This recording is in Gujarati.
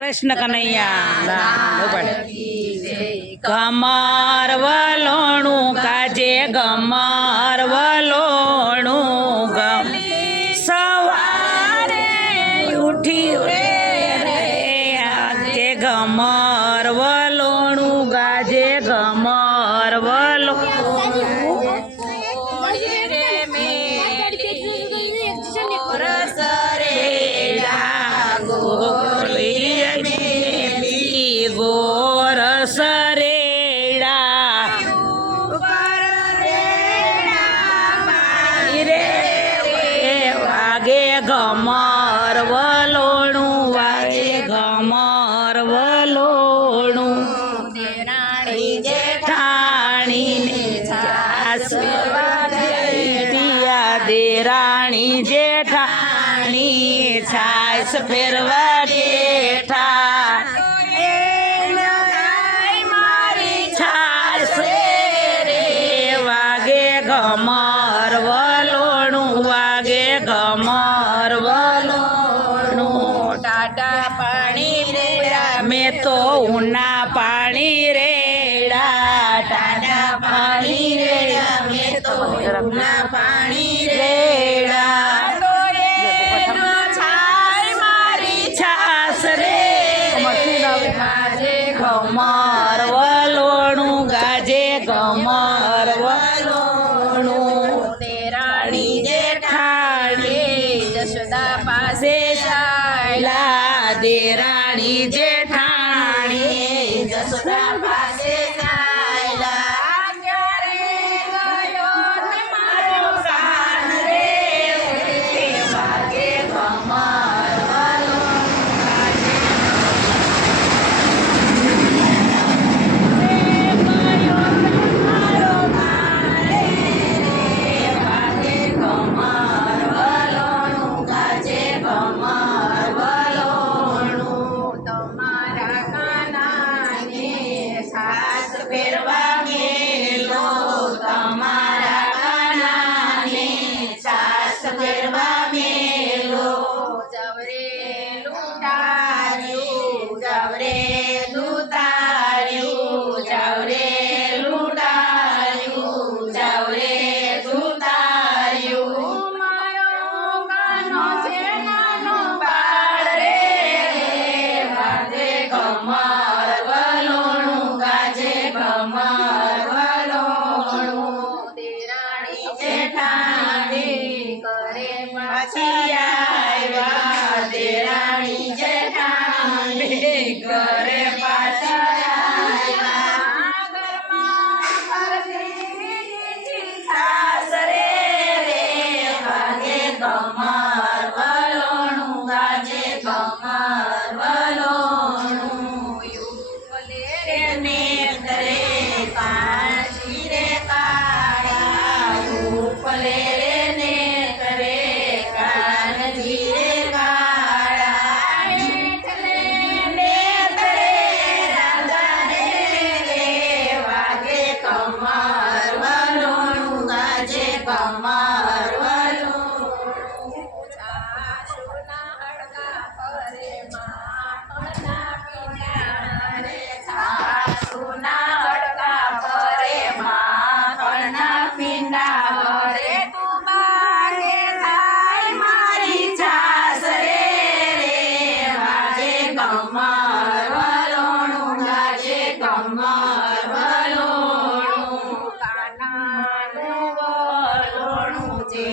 કૃષ્ણ કનૈયા ગમર વલોણું કાજે ગમર વલોણું સવારે ઉઠી રે આજે ગમર વલોણું ગાજે ગમર ગમર વલોણું વાગે ગમર વલોણું દેરાણી જેઠાણીને દેરાણી જેઠાણી છાસ ફેરવા જેઠા મારી છાસ રે વાગે ગમર વલોણું વાગે ગમર વલોણું ટાટા પાણી રેડા મેં તો ઉના પાણી રેડા ટાટા પાણી રેડા મેં તો ઉના પાણી રેડા મારી છાસ રે ગાજે ગમર વલોણું ગાજે ગમર વલોણું દેરાણી જેઠાણી જશોદા પાસે ચાલ્યા દેરાણી જેઠાણી જશોદા પાસે ચાલ્યા ક્યારે ગયો તમારો કાન રે વાગે ગમર વલોણું ફેરવા મેલો તમારા કાનાને છાસ ફેરવા મેલો જવરે લૂંટાર્યું જવરે લૂંટાર્યું જવરે લૂંટાર્યું જવરે લૂંટાર્યું મારો કાનો છે નાનો બાળ રે વાગે ગમર વલોણું ગાજે ગમર વલોણું દેરાણી જેઠાણી કરે પાછી આવ્યા દેરાણી જેઠાણી કરે પાછા આવ્યા ઘરમાં છાસ રે વાગે ગમર વલોણું ગાજે ગમર વલોણું નેત્રે કાશી રે કાળા ઉપલે રે નેત્રે કાનજી રે કાળા નેત્રે રાજા રે વાગે કમર વલોણું ગાજે કમર વલોણું સાસુના હડકા ફરે માખણના પીંડા રે સાસુના હડકા ફરે માખણના પીંડા ભરે તું બાગે થાય મારી છાસ રે વાગે ગમર વલોણું ગાજે ગમર વલોણું કાનાનું વલોણું જે